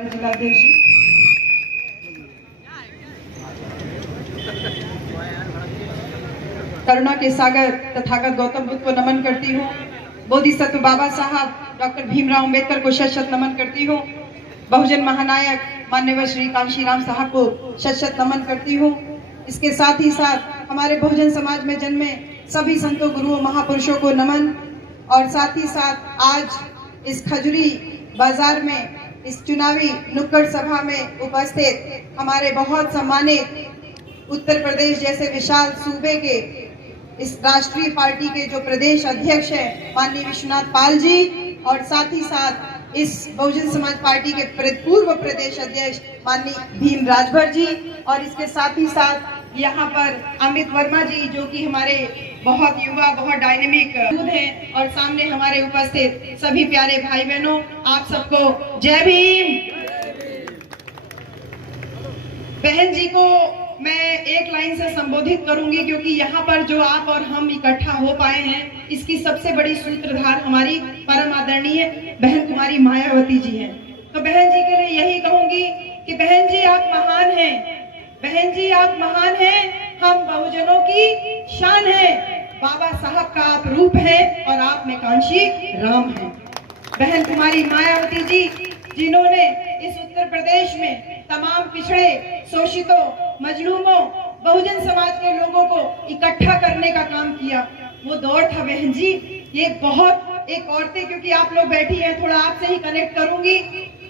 जिलाध्यक्ष जी, करुणा के सागर तथागत गौतम बुद्ध को नमन करती हूँ। बोधिसत्व बाबा साहब डॉक्टर भीमराव अंबेडकर को शत शत नमन करती हूँ। बहुजन महानायक माननीय श्री कांशीराम साहब को शत शत नमन करती हूँ। इसके साथ ही साथ हमारे बहुजन समाज में जन्मे सभी संतों गुरुओं महापुरुषों को नमन। और साथ ही साथ आज इस खजुरी बाजार में इस चुनावी नुक्कड़ सभा में उपस्थित हमारे बहुत सम्मानित उत्तर प्रदेश जैसे विशाल सूबे के इस राष्ट्रीय पार्टी के जो प्रदेश अध्यक्ष हैं माननीय विश्वनाथ पाल जी, और साथ ही साथ इस बहुजन समाज पार्टी के पूर्व प्रदेश अध्यक्ष माननीय भीम राजभर जी, और इसके साथ ही साथ यहाँ पर अमित वर्मा जी जो कि हमारे बहुत युवा बहुत डायनेमिक हैं, और सामने हमारे उपस्थित सभी प्यारे भाई बहनों, आप सबको जय भीम। बहन जी को मैं एक लाइन से संबोधित करूंगी क्योंकि यहाँ पर जो आप और हम इकट्ठा हो पाए हैं इसकी सबसे बड़ी सूत्रधार हमारी परम आदरणीय बहन कुमारी मायावती जी हैं। तो बहन जी के लिए यही कहूंगी कि बहन जी आप महान हैं, बहन जी आप महान हैं, हम बहुजनों की शान है। बाबा साहब का आप रूप है और आप में कांशी राम है। बहन कुमारी मायावती जी जिन्होंने इस उत्तर प्रदेश में तमाम पिछड़े शोषितों मजलूमों बहुजन समाज के लोगों को इकट्ठा करने का काम किया, वो दौर था बहन जी। ये बहुत एक औरतें, क्योंकि आप लोग बैठी हैं, थोड़ा आपसे ही कनेक्ट करूंगी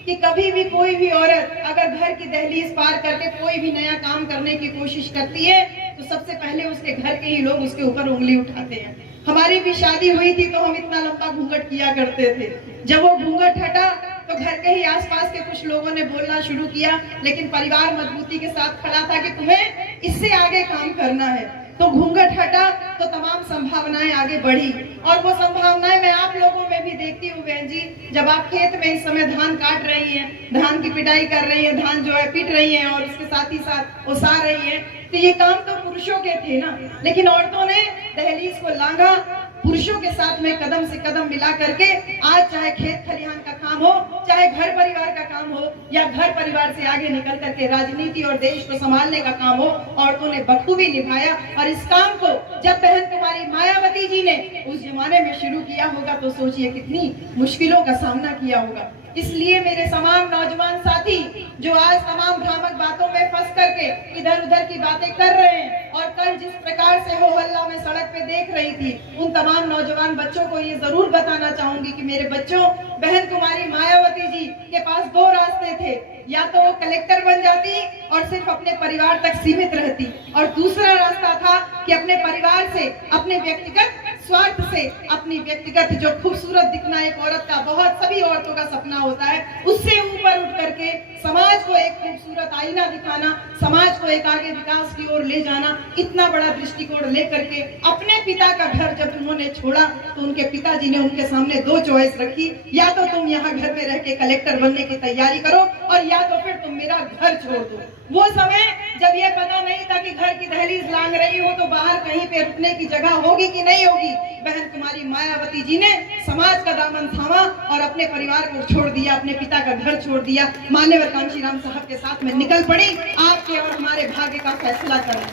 कि कभी भी कोई भी औरत अगर घर की दहलीज पार करके कोई भी नया काम करने की कोशिश करती है तो सबसे पहले उसके घर के ही लोग उसके ऊपर उंगली उठाते हैं। हमारी भी शादी हुई थी तो हम इतना लंबा घूंघट किया करते थे, जब वो घूंघट हटा तो घर के ही आसपास के कुछ लोगों ने बोलना शुरू किया, लेकिन परिवार मजबूती के साथ खड़ा था कि तुम्हें इससे आगे काम करना है। तो घूंघट हटा तो तमाम संभावनाएं आगे बढ़ी, और वो संभावनाएं मैं आप लोगों में भी देखती हूँ बहन जी। जब आप खेत में इस समय धान काट रही हैं, धान की पिटाई कर रही हैं, धान जो है पीट रही हैं और उसके साथ ही साथ ओसार रही हैं, तो ये काम तो पुरुषों के थे ना, लेकिन औरतों ने दहलीज को लांघा, पुरुषों के साथ में कदम से कदम मिला करके आज चाहे खेत खलिहान का काम हो, चाहे घर परिवार का काम हो, या घर परिवार से आगे निकल करके राजनीति और देश को संभालने का काम हो, औरतों ने बखूबी निभाया। और इस काम को जब बहन कुमारी मायावती जी ने उस जमाने में शुरू किया होगा तो सोचिए कितनी मुश्किलों का सामना किया होगा। इसलिए मेरे तमाम नौजवान साथी जो आज तमाम भ्रामक बातों में फंस करके इधर उधर की बातें कर रहे हैं, और कल जिस प्रकार से हो हल्ला में सड़क पे देख रही थी, उन तमाम नौजवान बच्चों को ये जरूर बताना चाहूंगी कि मेरे बच्चों, बहन कुमारी मायावती जी के पास दो रास्ते थे, या तो वो कलेक्टर बन जाती और सिर्फ अपने परिवार तक सीमित रहती, और दूसरा रास्ता था कि अपने परिवार से, अपने व्यक्तिगत स्वार्थ से, अपनी व्यक्तिगत जो खूबसूरत दिखना एक औरत का, बहुत सभी औरतों का सपना होता है, उससे ऊपर उठ करके समाज को एक खूबसूरत आईना दिखाना, समाज को एक आगे विकास की ओर ले जाना, इतना बड़ा दृष्टिकोण लेकर के अपने पिता का घर जब उन्होंने छोड़ा तो उनके पिताजी ने उनके सामने दो चॉइस रखी, या तो तुम यहाँ घर में रह के कलेक्टर बनने की तैयारी करो, और या तो फिर तुम मेरा घर छोड़ दो। वो समय जब ये पता नहीं था कि घर की दहलीज लांघ रही हो तो बाहर कहीं पे रुकने की जगह होगी कि नहीं होगी, बहन कुमारी मायावती जी ने समाज का दामन थामा और अपने परिवार को छोड़ दिया, अपने पिता का घर छोड़ दिया, माननीय कांशीराम साहब के साथ में निकल पड़ी आपके और हमारे भाग्य का फैसला करें।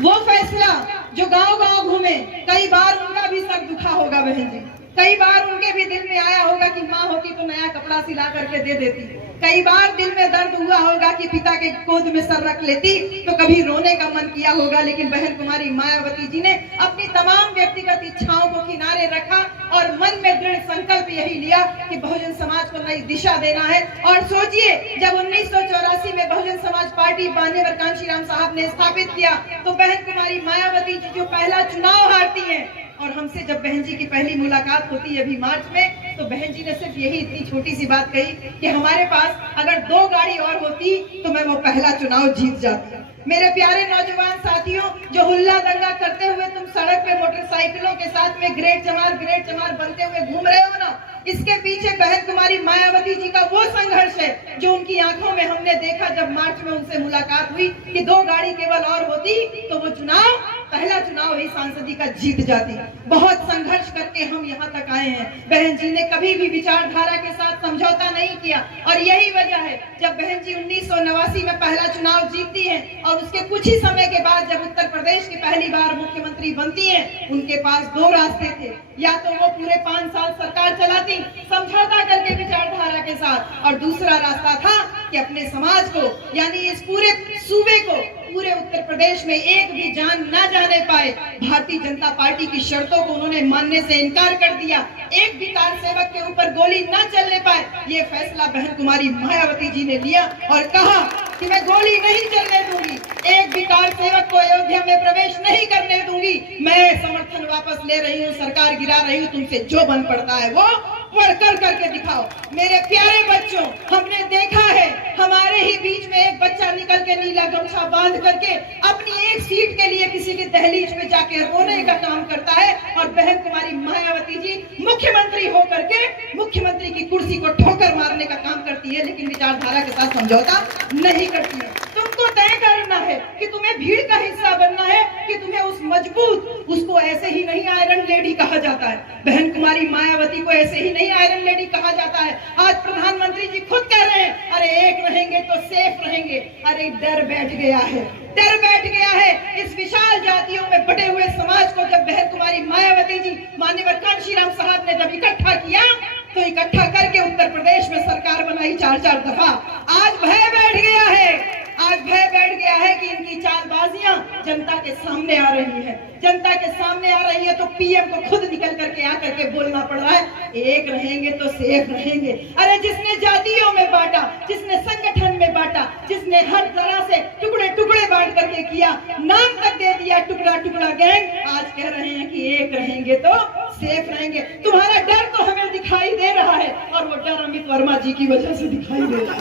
वो फैसला जो गांव गांव घूमे, कई बार उनका भी सर दुखा होगा बहन जी, कई बार उनके भी दिल में आया होगा कि माँ होती तो नया कपड़ा सिला करके दे देती, कई बार दिल में दर्द हुआ होगा कि पिता के गोद में सर रख लेती तो कभी रोने का मन किया होगा, लेकिन बहन कुमारी मायावती जी ने अपनी तमाम व्यक्तिगत इच्छाओं को किनारे रखा और मन में दृढ़ संकल्प यही लिया कि बहुजन समाज को नई दिशा देना है। और सोचिए जब 1984 में बहुजन समाज पार्टी माननीय कांशीराम साहब ने स्थापित किया तो बहन कुमारी मायावती जी जो पहला चुनाव हारती है, और हमसे जब बहन जी की पहली मुलाकात होती है अभी मार्च में, तो बहन जी ने सिर्फ यही इतनी छोटी सी बात कही कि हमारे पास अगर 2 गाड़ी और होती तो मैं वो पहला चुनाव जीत जाती। मेरे प्यारे नौजवान साथियों, जो हुल्ला दंगा करते हुए तुम सड़क पे मोटरसाइकिलों के साथ में ग्रेट जमार बनते हुए घूम रहे हो ना, इसके पीछे बहन कुमारी मायावती जी का वो संघर्ष है जो उनकी आंखों में हमने देखा जब मार्च में उनसे मुलाकात हुई कि 2 गाड़ी केवल और होती तो वो चुनाव पहला चुनाव ही सांसदी का जीत जाती। बहुत संघर्ष करके हम यहाँ तक आए हैं। बहन जी ने कभी भी विचारधारा के साथ समझौता नहीं किया और यही वजह है जब बहन जी 1989 में पहला चुनाव जीतती हैं और उसके कुछ ही समय के बाद जब उत्तर प्रदेश की पहली बार मुख्यमंत्री बनती हैं, उनके पास दो रास्ते थे। या तो वो पूरे 5 साल सरकार चलाती समझौता करके विचारधारा के साथ, और दूसरा रास्ता था कि अपने समाज को यानी इस पूरे सूबे को, पूरे उत्तर प्रदेश में एक भी जान ना जाने पाए। भारतीय जनता पार्टी की शर्तों को उन्होंने मानने से इनकार कर दिया। एक भी कार सेवक के ऊपर गोली ना चलने पाए, ये फैसला बहन कुमारी मायावती जी ने लिया और कहा कि मैं गोली नहीं चलने दूंगी, एक भी कार सेवक को अयोध्या में प्रवेश नहीं करने दूंगी। मैं समर्थन वापस ले रही हूँ, सरकार गिरा रही हूँ, तुमसे जो बन पड़ता है वो कर करके दिखाओ। मेरे प्यारे बच्चों, हमने देखा है हमारे ही बीच में एक बच्चा निकल के नीला गमछा बांध करके अपनी एक सीट के लिए किसी की दहलीज पे जाके रोने का काम करता है, और बहन कुमारी मायावती जी मुख्यमंत्री होकर के मुख्यमंत्री की कुर्सी को ठोकर मारने का काम करती है, लेकिन विचारधारा के साथ समझौता नहीं करती है। तुमको तय करना है कि तुम्हें भीड़ का हिस्सा बनना है कि तुम्हें उस मजबूत, उसको ऐसे ही नहीं आयरन लेडी कहा जाता है, बहन कुमारी मायावती को ऐसे ही नहीं आयरन लेडी कहा जाता है। आज प्रधानमंत्री जी खुद कह रहे हैं, अरे एक रहेंगे तो सेफ रहेंगे। अरे डर बैठ गया है, डर बैठ गया है। इस विशाल जातियों में बटे हुए समाज को जब बहन कुमारी मायावती जी, माननीय कांशीराम साहब ने जब इकट्ठा किया तो इकट्ठा करके उत्तर प्रदेश में सरकार बनाई 4-4 दफा। आज भय बैठ गया है, आज भय बैठ गया है कि इनकी चालबाजियां जनता के सामने आ रही है, जनता के सामने आ रही है। तो पीएम को खुद निकल करके आकर के बोलना पड़ रहा है, एक रहेंगे तो सेफ रहेंगे। अरे जिसने जातियों में बांटा, जिसने संगठन में बांटा, जिसने हर तरह से टुकड़े टुकड़े बांट करके किया, नाम तक दे दिया टुकड़ा टुकड़ा गैंग, आज कह रहे हैं कि एक रहेंगे तो सेफ रहेंगे। तुम्हारा डर तो हमें दिखाई दे रहा है, और वो डर अमित वर्मा जी की वजह से दिखाई दे रहा है,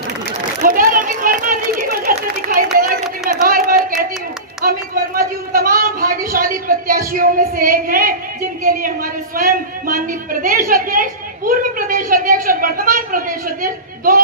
वो डर अमित वर्मा जी की वजह से दिखाई दे रहा है। क्योंकि मैं बार बार कहती हूँ, अमित वर्मा जी उन तमाम भाग्यशाली प्रत्याशियों में से एक हैं जिनके लिए हमारे स्वयं माननीय प्रदेश अध्यक्ष, पूर्व प्रदेश अध्यक्ष और वर्तमान प्रदेश अध्यक्ष दो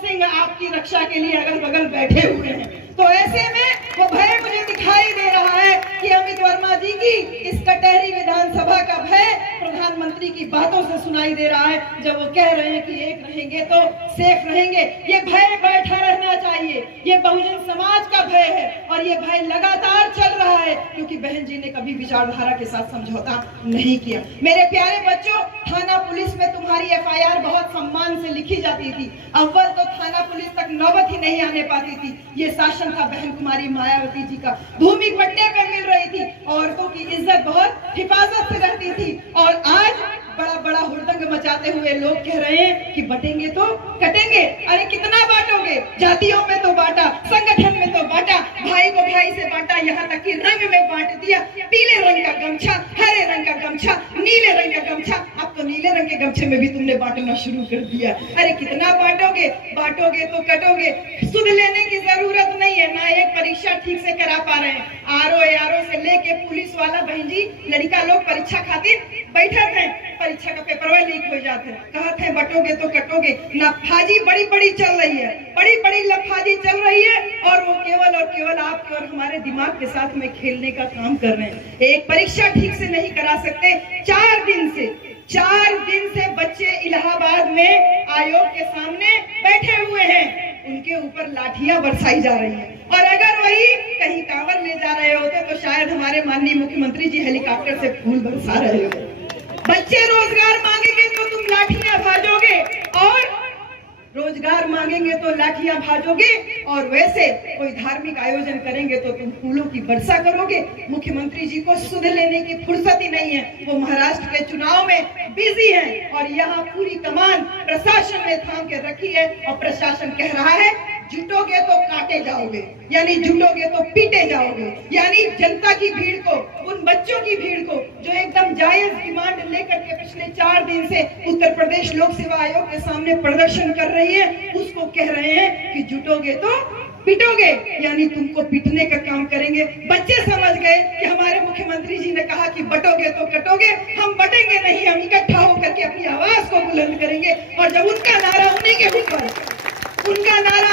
सिंह आपकी रक्षा के लिए अगल बगल बैठे हुए हैं। तो ऐसे में वो भय मुझे दिखाई दे रहा है कि अमित वर्मा जी की इस कटहरी विधानसभा का भय प्रधानमंत्री की बातों से सुनाई दे रहा है, जब वो कह रहे हैं कि एक रहेंगे तो सेफ रहेंगे। ये भय बैठा रहना चाहिए, ये बहुजन समाज का भय है, और ये भय लगातार चल रहा है क्योंकि बहन जी ने कभी विचारधारा के साथ समझौता नहीं किया। मेरे प्यारे बच्चों, थाना पुलिस में तुम्हारी एफआईआर बहुत सम्मान से लिखी जाती थी, अव्वल तो थाना पुलिस तक नौबत ही नहीं आने पाती थी। ये शासन था बहन कुमारी मायावती जी का, भूमि पट्टे पे मिल रही थी, औरतों की इज्जत बहुत हिफाजत से रहती थी। और आज बड़ा बड़ा हुड़दंग मचाते हुए लोग कह रहे हैं कि बटेंगे तो कटेंगे। अरे कितना बांटोगे? जातियों में तो बांटा, संगठन में तो बांटा, भाई को भाई से बांटा, यहाँ तक कि रंग में बांट दिया। पीले रंग का गमछा, हरे रंग का गमछा, नीले रंग का गमछा, अब तो नीले रंग के गमछे में भी तुमने बांटना शुरू कर दिया। अरे कितना बांटोगे? बांटोगे तो कटोगे। सुध लेने की जरूरत नहीं है, ना एक परीक्षा ठीक से करा पा रहे हैं। आरओ से लेके पुलिस वाला बहन जी, लड़का लोग परीक्षा खातिर बैठे थे, परीक्षा का पेपर लीक हो जाते, कहते हैं बटोगे तो कटोगे। लफाजी बड़ी बड़ी चल रही है, बड़ी बड़ी लफाजी चल रही है, और वो केवल और केवल आपके और हमारे दिमाग के साथ में खेलने का काम कर रहे हैं। एक परीक्षा ठीक से नहीं करा सकते। 4 दिन से बच्चे इलाहाबाद में आयोग के सामने बैठे हुए हैं, उनके ऊपर लाठियां बरसाई जा रही हैं। और अगर वही कहीं कांवर ले जा रहे होते तो शायद हमारे माननीय मुख्यमंत्री जी हेलीकॉप्टर से फूल बरसा रहे होते। बच्चे रोजगार मांगेंगे तो तुम लाठियां भाजोगे, और रोजगार मांगेंगे तो लाठियां भाजोगे, और वैसे कोई धार्मिक आयोजन करेंगे तो तुम फूलों की वर्षा करोगे। मुख्यमंत्री जी को सुध लेने की फुर्सत ही नहीं है, वो महाराष्ट्र के चुनाव में बिजी हैं, और यहाँ पूरी कमान प्रशासन ने थाम के रखी है, और प्रशासन कह रहा है जुटोगे तो काटे जाओगे, यानी जुटोगे तो पीटे जाओगे। यानी जनता की भीड़ को, उन बच्चों की भीड़ को जो एकदम जायज डिमांड लेकर के पिछले 4 दिन से उत्तर प्रदेश लोक सेवा आयोग के सामने प्रदर्शन कर रही है, उसको कह रहे हैं कि जुटोगे तो पिटोगे, यानी तुमको पीटने का काम करेंगे। बच्चे समझ गए कि हमारे मुख्यमंत्री जी ने कहा कि बटोगे तो कटोगे, हम बटेंगे नहीं, हम इकट्ठा होकर के अपनी आवाज को बुलंद करेंगे। और जब उनका नारा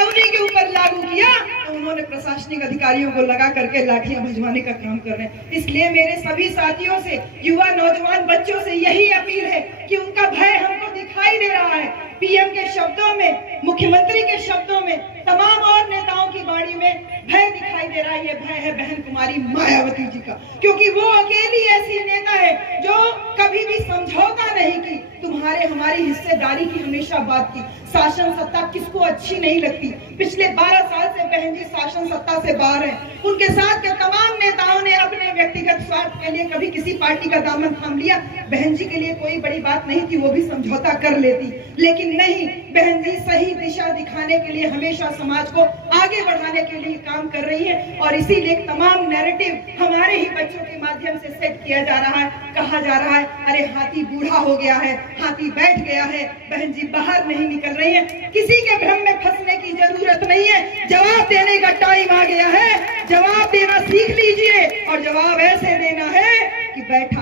उन्हीं के ऊपर लागू किया तो उन्होंने प्रशासनिक अधिकारी अधिकारियों को लगा करके लाठियां भिजवाने का काम कर रहे हैं। इसलिए मेरे सभी साथियों से, युवा नौजवान बच्चों से यही अपील है कि उनका भय हमको दिखाई दे रहा है। पीएम के शब्दों में, मुख्यमंत्री के शब्दों में, तमाम और नेताओं की वाणी में भय दिखाई दे रहा है। ये भय है बहन कुमारी मायावती जी का, क्योंकि वो अकेली ऐसी नेता है जो कभी भी समझौता नहीं की, तुम्हारे हमारी हिस्सेदारी की हमेशा बात की। शासन सत्ता किसको अच्छी नहीं लगती। पिछले 12 साल से बहन जी शासन सत्ता से बाहर हैं। उनके साथ के तमाम नेताओं ने अपने व्यक्तिगत स्वार्थ के लिए कभी किसी पार्टी का दामन थाम लिया। बहन जी के लिए कोई बड़ी बात नहीं थी, वो भी समझौता कर लेती, लेकिन नहीं, बहन जी सही दिशा दिखाने के लिए हमेशा समाज को आगे बढ़ाने के लिए काम कर रही है। और इसीलिए तमाम नैरेटिव हमारे ही बच्चों के माध्यम से सेट किया जा रहा है। कहा जा रहा है अरे हाथी बूढ़ा हो गया है, हाथी बैठ गया है, बहन जी बाहर नहीं निकल रही है। किसी के भ्रम में फंसने की जरूरत नहीं है। जवाब देने का टाइम आ गया है। जवाब देना सीख लीजिए, और जवाब ऐसे देना है कि बैठा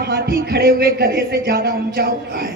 हाथी खड़े हुए गधे से ज्यादा ऊंचा होता है।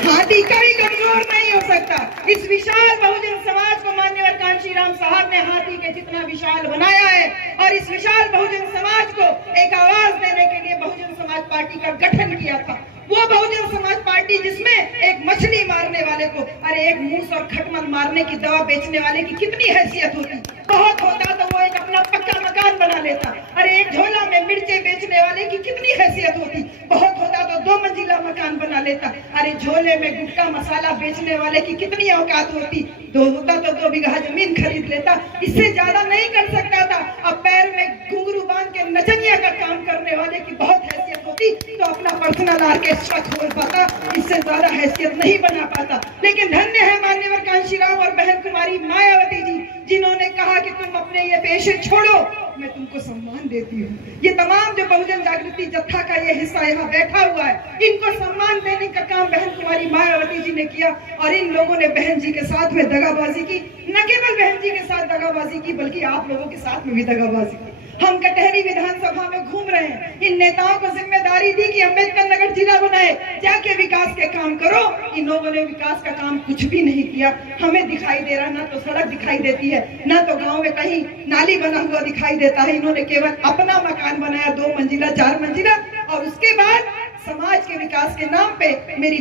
हाथी कभी कमजोर नहीं हो सकता। इस विशाल बहुजन समाज को माननीय कांशीराम साहब ने हाथी के जितना विशाल बनाया है, और इस विशाल बहुजन समाज को एक आवाज देने के लिए बहुजन समाज पार्टी का गठन किया था। वो बहुजन समाज पार्टी जिसमें एक मछली मारने वाले को, अरे एक मूस और खटमल मारने की दवा बेचने वाले की कितनी हैसियत होती। बहुत होता तो वो एक अपना पक्का मकान बना लेता। अरे एक झोला में मिर्चे बेचने वाले की कितनी हैसियत होती। बहुत होता तो 2 मंजिला मकान बना लेता। अरे झोले में गुटखा मसाला बेचने वाले की कितनी औकात होती। होता तो 2 बीघा जमीन खरीद लेता। इससे ज्यादा नहीं कर सकता था। अब पैर में घुंघरू बांध के नचनिया का काम करने वाले की बहुत हैसियत होती, तो अपना पर्सनल ऑर्केस्ट्रा खोल पाता। इससे ज्यादा हैसियत नहीं बना पाता। लेकिन धन्य है माननीय कांशीराम और बहन कुमारी मायावती जी, जिन्होंने कहा कि तुम अपने ये पेशे छोड़ो, मैं तुमको सम्मान देती हूँ। ये तमाम जो बहुजन जागृति जत्था का ये हिस्सा यहाँ बैठा हुआ है, इनको सम्मान देने का काम बहन कुमारी मायावती जी ने किया। और इन लोगों ने बहन जी के साथ में दगाबाजी की। न केवल बहन जी के साथ दगाबाजी की, बल्कि आप लोगों के साथ में भी दगाबाजी की। हम कटहरी विधानसभा में घूम रहे हैं। इन नेताओं को जिम्मेदारी दी कि अम्बेडकर नगर जिला बनाए, जाके विकास के काम करो। इन लोगों ने विकास का काम कुछ भी नहीं किया। हमें दिखाई दे रहा, ना तो सड़क दिखाई देती है, ना तो गांव में कहीं नाली बना हुआ दिखाई देता है। इन्होंने केवल अपना मकान बनाया, 2 मंजिला 4 मंजिला, और उसके बाद समाज के विकास के नाम पे मेरी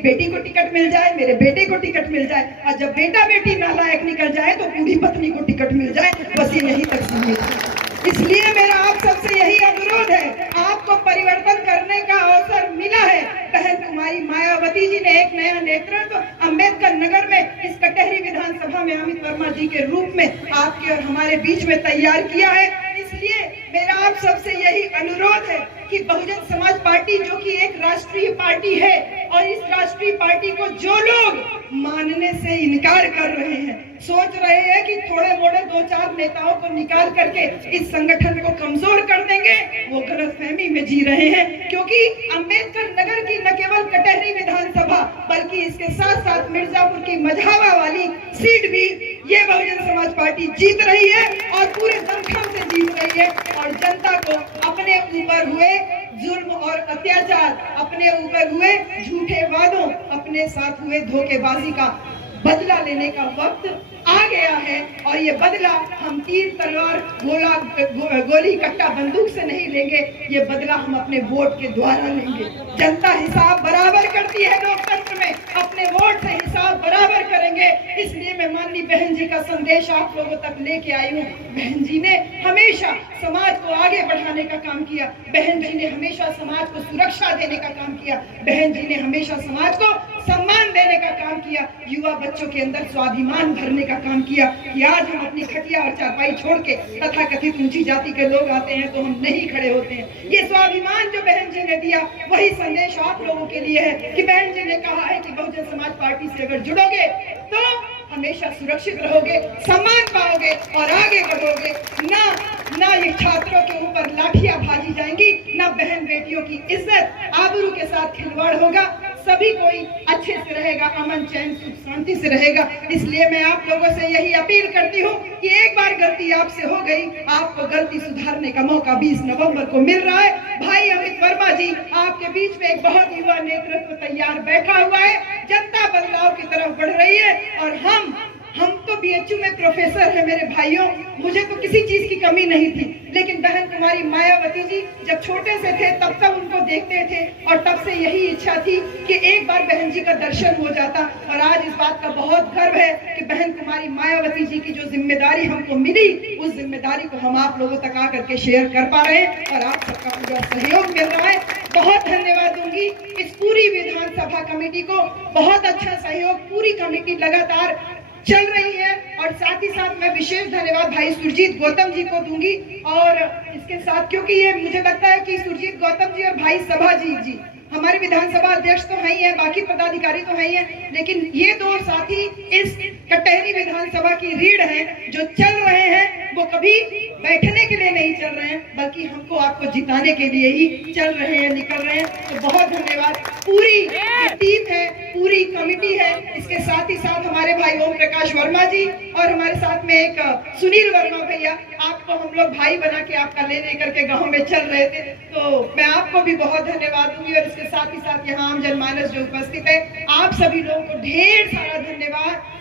बेटी को टिकट मिल जाए, मेरे बेटे को टिकट मिल जाए, और जब बेटा बेटी नालायक निकल जाए तो बूढ़ी पत्नी को टिकट मिल जाए। बस ये यहीं तक सीमित है। इसलिए मेरा आप सबसे यही अनुरोध है, आपको परिवर्तन करने का अवसर मिला है। बहन कुमारी मायावती जी ने एक नया नेतृत्व अम्बेडकर नगर में, इस कटहरी विधानसभा में अमित वर्मा जी के रूप में आपके और हमारे बीच में तैयार किया है। इसलिए मेरा आप सबसे यही अनुरोध है कि बहुजन समाज पार्टी जो कि एक राष्ट्रीय पार्टी है, और इस राष्ट्रीय पार्टी को जो लोग मानने से इनकार कर रहे हैं, सोच रहे हैं कि थोड़े मोड़े 2-4 नेताओं को निकाल करके इस संगठन को कमजोर कर देंगे, वो गलतफहमी में जी रहे हैं। क्योंकि अम्बेडकर नगर की न केवल कटहरी विधानसभा, बल्कि इसके साथ साथ मिर्जापुर की मझावा वाली सीट भी ये बहुजन समाज पार्टी जीत रही है, और पूरे दमखम से जीत रही है। और जनता को अपने ऊपर हुए जुल्म और अत्याचार, अपने ऊपर हुए झूठे वादों, अपने साथ हुए धोखेबाजी का बदला लेने का वक्त आ गया है। और ये बदला हम तीर तलवार गोली कट्टा बंदूक से नहीं लेंगे, ये बदला हम अपने वोट के द्वारा लेंगे। जनता हिसाब बराबर करती है लोकतंत्र में, अपने वोट से हिसाब बराबर करेंगे। इसलिए मैं माननीय बहन जी का संदेश आप लोगों तक लेके आई हूँ। बहन जी ने हमेशा समाज को आगे बढ़ाने का काम किया। बहन जी ने हमेशा समाज को सुरक्षा देने का काम किया। बहन जी ने हमेशा समाज को सम्मान देने का काम किया। युवा बच्चों के अंदर स्वाभिमान भरने का काम किया कि आज हम अपनी खटिया और चारपाई छोड़ के तथा कथित ऊंची जाति के लोग आते हैं तो हम नहीं खड़े होते हैं। ये स्वाभिमान जो बहन जी ने दिया, वही संदेश आप लोगों के लिए है कि बहन जी ने कहा है कि बहुजन समाज पार्टी से अगर जुड़ोगे तो हमेशा सुरक्षित रहोगे, सम्मान पाओगे और आगे बढ़ोगे। ना ये छात्रों के ऊपर लाठियां भाजी जाएंगी, ना बहन बेटियों की इज्जत आबरू के साथ खिलवाड़ होगा। सभी कोई अच्छे से रहेगा, अमन चैन सुख शांति से रहेगा। इसलिए मैं आप लोगों से यही अपील करती हूँ कि एक बार गलती आपसे हो गई, आपको गलती सुधारने का मौका 20 नवंबर को मिल रहा है। भाई अमित वर्मा जी, आपके बीच में एक बहुत युवा नेतृत्व तैयार बैठा हुआ है। जनता बदलाव की तरफ बढ़ रही है और हम हम तो बीएचयू में प्रोफेसर है मेरे भाइयों, मुझे तो किसी चीज की कमी नहीं थी, लेकिन बहन कुमारी मायावती जी जब छोटे से थे तब तक उनको देखते थे और तब से यही इच्छा थी कि एक बार बहन जी का दर्शन हो जाता। और आज इस बात का बहुत गर्व है कि बहन कुमारी मायावती जी की जो जिम्मेदारी हमको मिली, उस जिम्मेदारी को हम आप लोगों तक आकर के शेयर कर पा रहे हैं और आप सबका पूरा सहयोग मिल रहा है। बहुत धन्यवाद दूंगी इस पूरी विधानसभा कमेटी को, बहुत अच्छा सहयोग, पूरी कमेटी लगातार चल रही है। और साथ ही साथ मैं विशेष धन्यवाद भाई सुरजीत गौतम जी को दूंगी और इसके साथ, क्योंकि ये मुझे लगता है कि सुरजीत गौतम जी और भाई सभाजीत जी हमारे विधानसभा अध्यक्ष तो है ही है, बाकी पदाधिकारी तो है ही है, लेकिन ये दो साथी इस कटहरी विधानसभा की रीढ़ हैं जो चल रहे हैं। वो कभी बैठने के लिए नहीं चल रहे हैं, बल्कि हमको आपको जिताने के लिए ही चल रहे हैं, निकल रहे हैं। तो बहुत धन्यवाद। पूरी टीम है, पूरी कमेटी है, इसके साथ ही साथ हमारे भाई ओम प्रकाश वर्मा जी और हमारे साथ में एक सुनील वर्मा भैया, आपको हम लोग भाई बना के आपका ले लेकर के गाँव में चल रहे थे, तो मैं आपको भी बहुत धन्यवाद दूंगी। और इसके साथ ही साथ यहाँ आम जनमानस जो उपस्थित है, आप सभी लोगों को ढेर सारा धन्यवाद।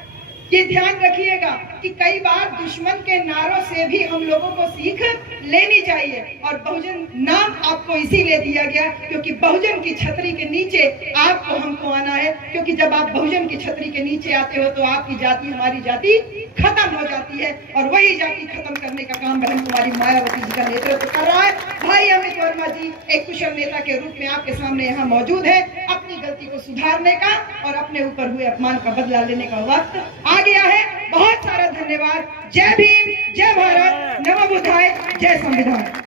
ये ध्यान रखिएगा कि कई बार दुश्मन के नारों से भी हम लोगों को सीख लेनी चाहिए। और बहुजन नाम आपको इसीलिए दिया गया क्योंकि बहुजन की छतरी के नीचे आपको हमको आना है, क्योंकि जब आप बहुजन की छतरी के नीचे आते हो तो आपकी जाति, हमारी जाति खत्म हो जाती है और वही जाति खत्म करने का काम बहन कुमारी मायावती जी का नेतृत्व कर रहा है। भाई अमित वर्मा जी एक कुशल नेता के रूप में आपके सामने यहाँ मौजूद है। अपनी गलती को सुधारने का और अपने ऊपर हुए अपमान का बदला लेने का वक्त आ गया है। बहुत सारा धन्यवाद। जय भीम, जय भारत, नमो बुद्धाय, जय संविधान।